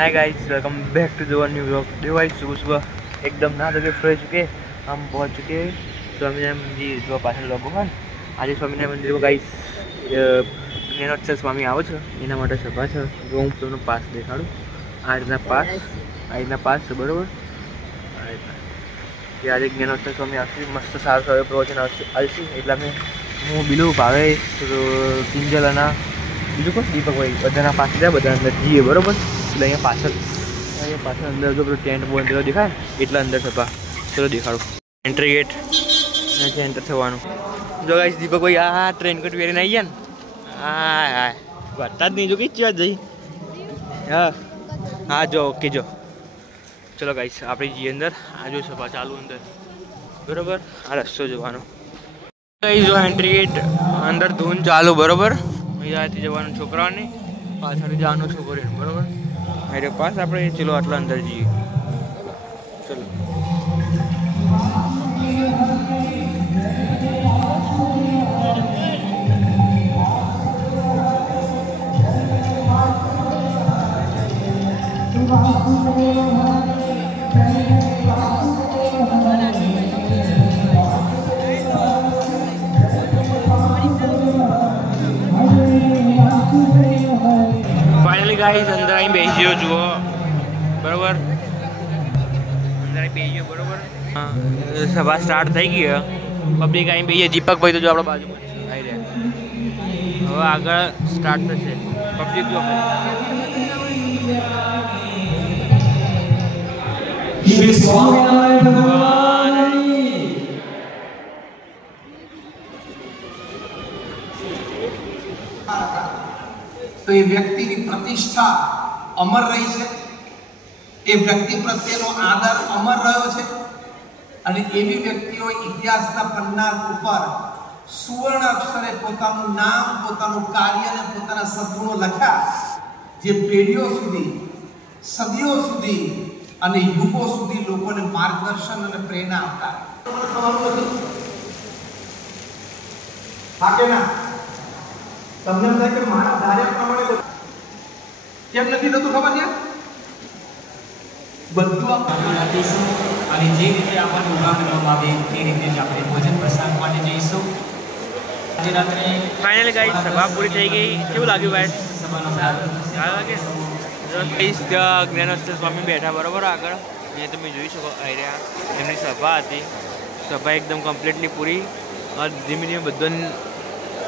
Hi guys, welcome back to the new vlog. देखो guys, सुबह सुबह एकदम ना लगे फ्रेश चुके हम पहुंच चुके स्वामीनारायण मंदिर जो पाछળ लोगो है। आज स्वामीनारायण मंदिर में गाइस ज्ञानोत्सव स्वामी आवे छे एना माटे सभा छे। जो हूँ तुमने पास देखाड़ू। आ रीतना पास है बराबर। आज ज्ञानोत्सव स्वामी आवशे, मस्त सारो सारो प्रवचन आवशे એટલે અમે હું બીલું ભાવે કિંજલ અને બીજું કોઈ દીપક ભાઈ બધાના પાસે જાય, બધા અંદર જઈએ બરાબર। એટલે અહીંયા પાછળ અંદર જો પેલો ટેન્ટ બોન્ટ દેખાય એટલા અંદર સભા। ચલો દેખાડું એન્ટ્રી गेट અહીંયાથી એન્ટર થવાનું। જો ગાઈસ દીપક ભાઈ આ ટ્રેન કોટ પહેરીને આવી ગયા ને, હા વાત જ નહીં જો કઈ ચા જઈ। હા જો ઓકે જો चलो गाइस आप जी अंदर आज सभा चालू अंदर बराबर। आ रस्तो जवानो गाइस जो एंट्री गेट अंदर धून चालू बराबर। अँ जवान छोकरा ने पाछड़ जवान छोकरी बराबर। मेरे पास आप चलो आटला अंदर जाइए। चलो फाइनली गाइस अंदर आई बेसी जुओ बराबर। अंदर आई बेसी बराबर। सभा स्टार्ट थी गई है। पब्लिक आई बेसी। दीपक भाई तो जो आप बाजू में आई रहा हम आग स्टार्ट थे। पब्लिक जो तो ये व्यक्ति की प्रतिष्ठा अमर रही है। ये व्यक्ति प्रत्येनो आदर अमर रह्यो छे અને એવી વ્યક્તિઓ ઇતિહાસના પન્ના ઉપર સુવર્ણ અક્ષરે પોતાનું નામ, પોતાનું કાર્ય અને પોતાના સદ્ગુણો લખ્યા, જે પેઢીઓ સુધી, સદીઓ સુધી અને યુગો સુધી લોકોને માર્ગદર્શન અને પ્રેરણા આપતા। હા કે ના? તમને એમ થાય કે મારા ધાર્યા પ્રમાણે કેમ નથી થતું ખબર છે? બધું આપણે રાખીશું અને જે રીતે આપણને ઉભા કરવામાં આવે તે રીતે જ આપણે ભોજન પ્રસાદ માટે જઈશું। આજે રાત્રે फाइनली गाइस सभा पूरी થઈ ગઈ। કેવું લાગ્યું ભાઈ? સભાનો સારું લાગે। गाइस જ્ઞાનોત્સવ સ્વામી બેઠા બરાબર આગળ। જે તમે જોઈ શકો આર્યા એમની સભા હતી। સભા એકદમ કમ્પ્લીટલી પૂરી। ધીમે ધીમે બધાને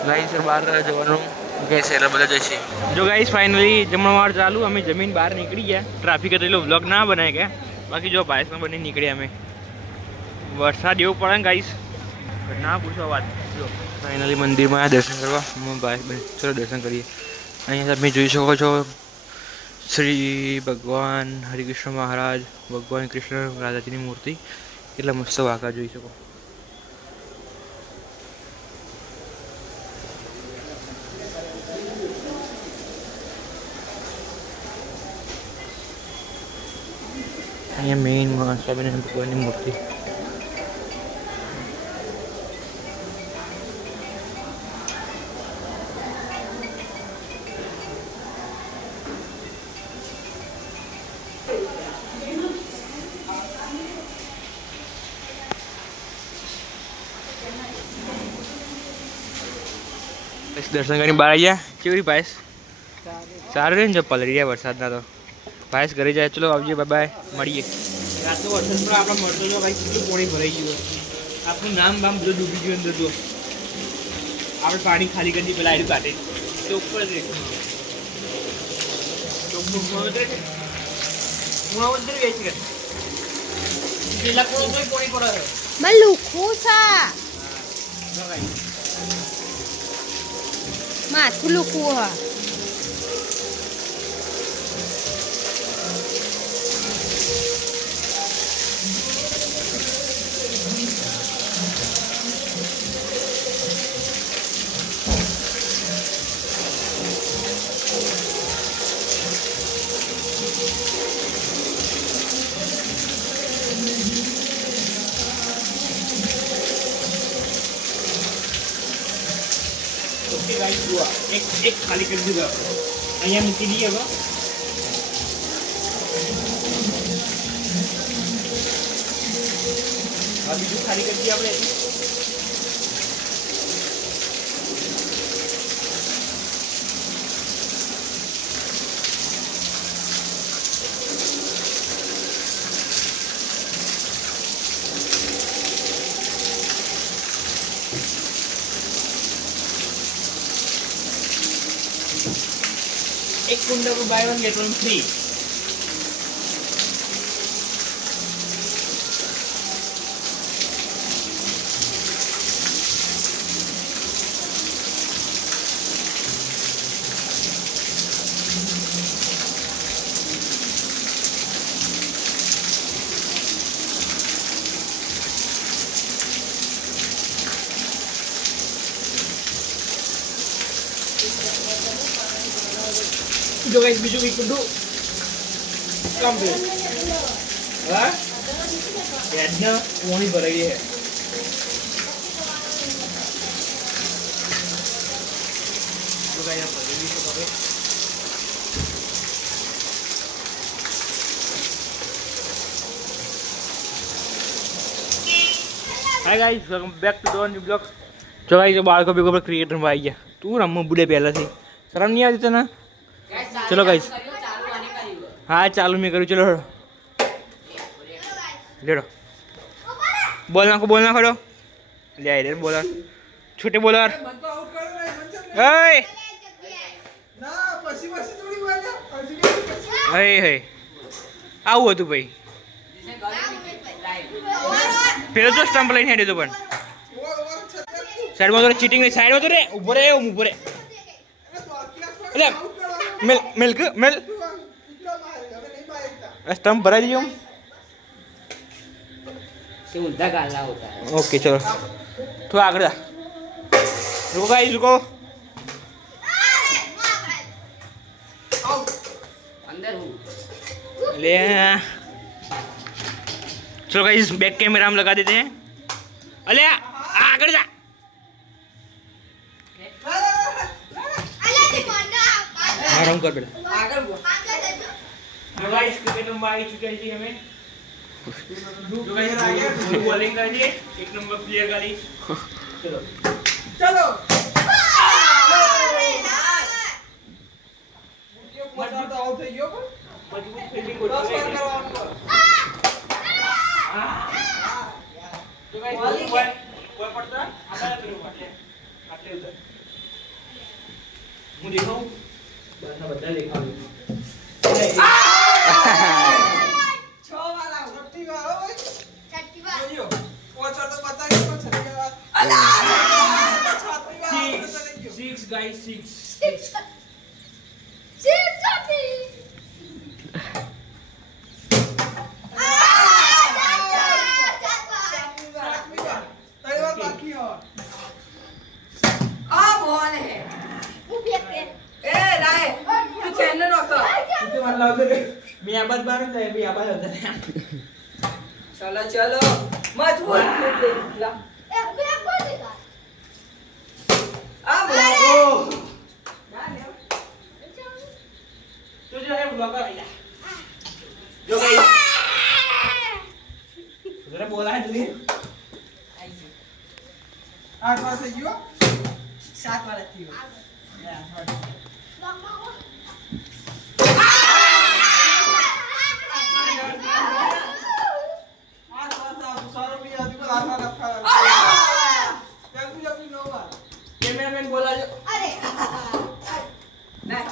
લાઈન સર બહાર જવાનું ગેસ એટલે બધા જશે। જો ગાઈસ फाइनली જમણવાર ચાલુ। અમે જમીન બહાર નીકળી ગયા। ટ્રાફિક હતો એટલે વ્લોગ ના બનાવી ગયા। બાકી જો બાઇકમાં બની નીકળ્યા અમે। વરસાદ એવું પડે ને ગાઈસ ના પૂછો વાત। જો फाइनली મંદિરમાં આવ્યા દર્શન કરવા। હું બાઇક ચલો દર્શન કરીએ। અહીંયા તમે જોઈ શકો છો શ્રી ભગવાન હરિકૃષ્ણ મહારાજ, ભગવાન કૃષ્ણ રાધાજીની મૂર્તિ એટલા મસ્ત વાંકા જોઈ શકો। અહીંયા મેઇન સ્વામિનારાયણ ભગવાનની મૂર્તિ। दर्शन कर बहार आई केवरी भाईस सारे रहे जब पलरी जाए वरसाद ना तो भाईस घरे जाए। चलो आवजे बाय बाय મળીએ। રાતનો વરસાદ પર આપણે મળતો જો ભાઈ કેટલું પાણી ભરાઈ ગયું। આપણું નામ બામ બધું ડૂબી ગયું અંદર। જો આપણે પાણી ખાલી કરી પેલા આડી કાઢે તો ઉપર જ રહે। પેલા કોણ કોઈ પાણી પડે મલ્લુ ખોસા માથું લુકવું હા। एक खाली कर दीजिए। અહીંયા મૂકી દઈએ હવે। બીજું ખાલી કરી દઈએ આપણે. एक कुंडा को बाय 1 गेट 1 फ्री. जो गाइस बीजू भी कुंडू कम दे हां यादना वही भराई है. जो गाइस आप भरी भी तो hi guys welcome back to the new blog. जो गाइस बाल को भी क्रिएटर में आई गया. तू रम बुढ़े पहला से शर्म नहीं आती तना. चलो गाइस हाँ चालू मैं करूँ. चलो लेडो बोलना को बोलना खड़ो ले आए रे बॉलर छोटे बॉलर. આવું હતું ભાઈ પેલો તો સ્ટમ્પ લઈને હેડ્યો તો પણ સાઈડમાં તો ચીટિંગ નહીં. સાઈડમાં તો રે ઉભો રે ઉભો રે એટલે मेल मेल मेल स्टम्प भरा दीजिए. उल्टा गालना होता है. ओके चलो थोड़ा आगे जा. रुको गाइस रुको. अंदर हूँ. ले चलो गाइस बैक कैमरा हम लगा देते हैं. अले आगे जा. आराम कर बेटा. जो गाइस क्रिकेट में आई चुके हैं हमें. जो गाइस आ गया बॉलिंग कर दिए. एक नंबर प्लेयर गाइस. चलो चलो मजबूत आउट થઈ ગયો પણ मजबूत फील्डिंग को 10 बार करવાનું. जो गाइस बॉलिंग बॉल पड़ता आता है फिर आटले उधर હું દેખાઉં બધા બધા દેખાઉં. 6 વાળા છઠ્ઠી વાળો હોય છઠ્ઠી વાળો જોયો પોચો તો બતાવી પણ છઠ્ઠી વાળો અલા છઠ્ઠી વાળો 6 guys 6 બાકી હો आ बॉल है. ए लाए तू चैनल रखो. itu malah udah mi abad baru saya mi abad udah. चलो चलो मत बोल. आ बॉल. tu जो है ब्लॉगर आया. जो गाइस उधर बोला है तुझे 8 વાર થઈ ગયો 7 वाला थी. कैमरामैन बोला जो अरे नहीं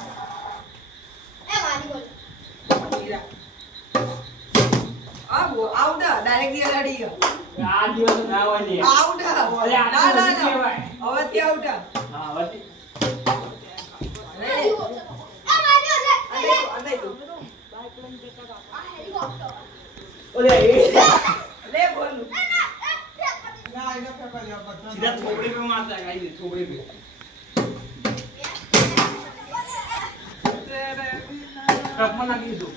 ए वाली बोल अब वो आउट डायरेक्ट दिया लड़ी का આ દિવસ ના હોય લે. आउट અરે આ ना ना તો ना ભાઈ. अवती आउट. હા વટી अरे ए वाली बोल अंदर तू हेलीकॉप्टर ઓલે ले बोल. ના એને પેપર યા બટ सीधा थोबड़ी पे मारता है गाइस थोबड़ी पे. कप में लगी दो.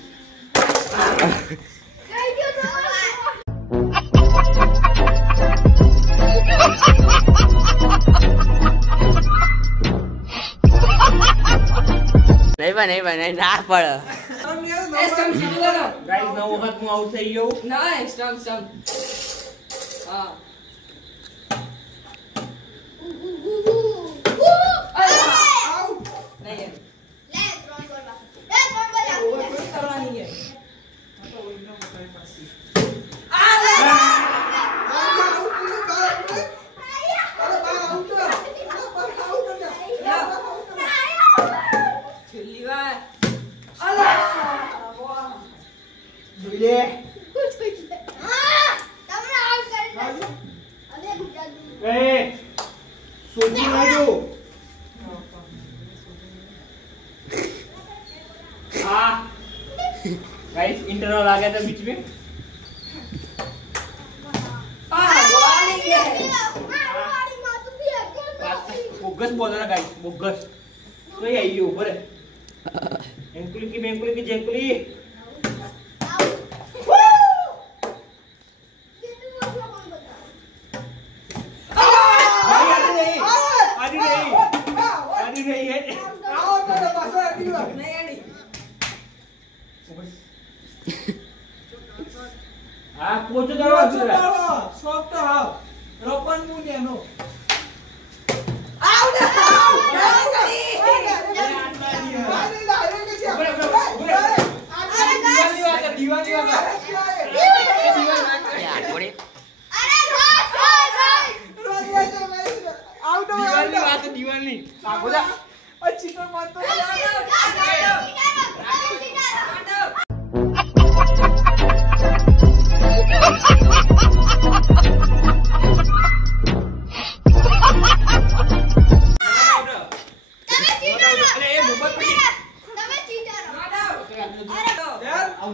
नहीं ना पड़. स्टंप सीधो करो. गाइस 9 वक्त હું આઉટ થઈ ગયો. ना स्टंप स्टंप. हाँ આઉટ नहीं है લે 3 બોલ બાકી 3 બોલ वो આપી कोई करवा नहीं है छेली बार જોઈએ હા તમને આઉટ કરી નાખ્યો હવે ગુજરાતી એ સોજી નાજો हाँ गाइस इंटरवल आ गया था बीच में बॉलिंग है મારી માં તું બી અકેલો बोगस बोल रहा गाइस बोगस तो ये आई ऊपर है एंकुली की जेंकुली आदि नहीं है नहीं आड़ी हाँ पोचो दरो आउट दीवानी हाँ बोला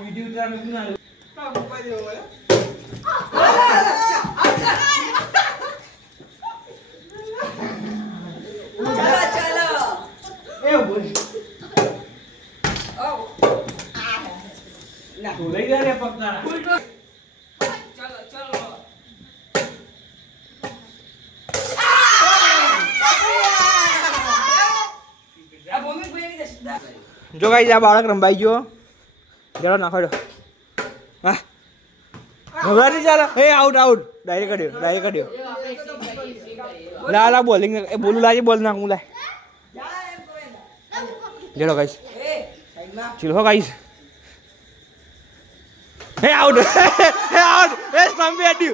वीडियो उतारने को ना चलो ए बोल ना तू ले जा रे पकड़ा चलो चलो अब मम्मी कोई नहीं दे જો ગાઈસ આ બાળક રંબાઈ ગયો જરો નાખો હા મગર ની ચાલે એ આઉટ આઉટ ડાયરેક્ટ કર્યો લા બોલિંગ એ બોલ લાજી બોલ નાખ હું લા જરો ગાઈસ ए साइड में ચિલ હો ગાઈસ એ આઉટ એ સ્ટમ્પ બેડી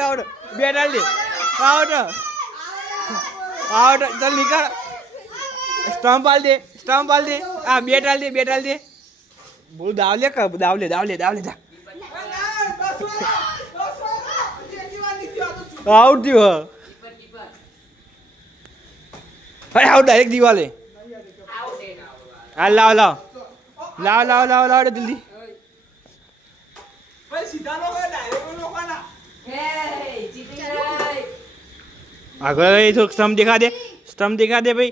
आउट बैट डाल दे आउट चल निकाल स्टंप डाल दे हाँ बैट डाल दे बोल दाव ले जा आउट दियो अरे आउट डायरेक्ट दीवाले लाओ जल्दी हे जीती गई आगे तो स्टंप दिखा दे भाई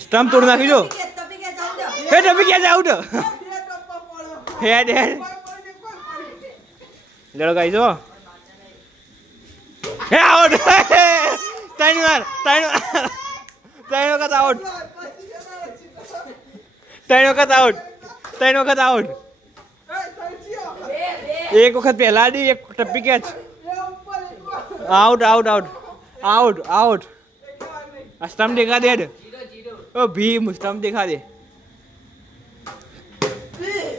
स्टंप तोड़ नाखी जो तभी क्या जाओ जा हे तभी क्या आउट हेड लड़ो गाइस हो हे आउट टाइम का आउट एक वक्त पहला दी एक टप्पी कैच आउट स्टंप दिखा दे ओ भीम स्टंप दिखा दे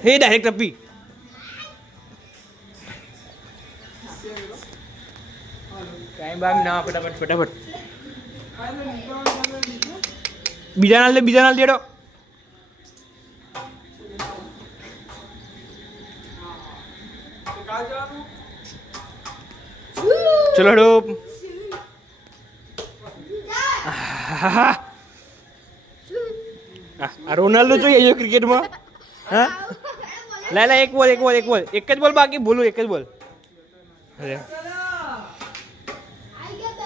हे डायरेक्ट टप्पी टाइम बाम ना फटाफट बीजा नाल देड़ो चलो हड़ो रोनाल्डो चाहिए क्रिकेट में हाँ ला एक बॉल एक बॉल बाकी बोलो एक बॉल अरे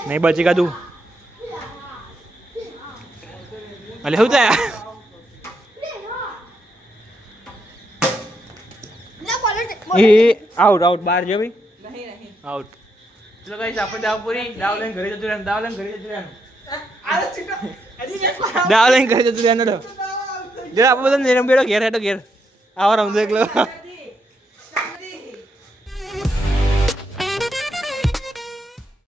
नहीं बचेगा तू अरे होता है आउट बाहर जाओ भाई नहीं आउट ચલો ગાઈસ આપણે દાવ પૂરી દાવ લઈને ઘરે જતું રહેવાનું દાવ લઈને ઘરે જતું રહેવાનું દાવ લઈને ઘરે જતું રહેવાનું જો આપણે બધા નિરમ બેડો ઘેર હેઠો ઘેર આવા રમતો એકલો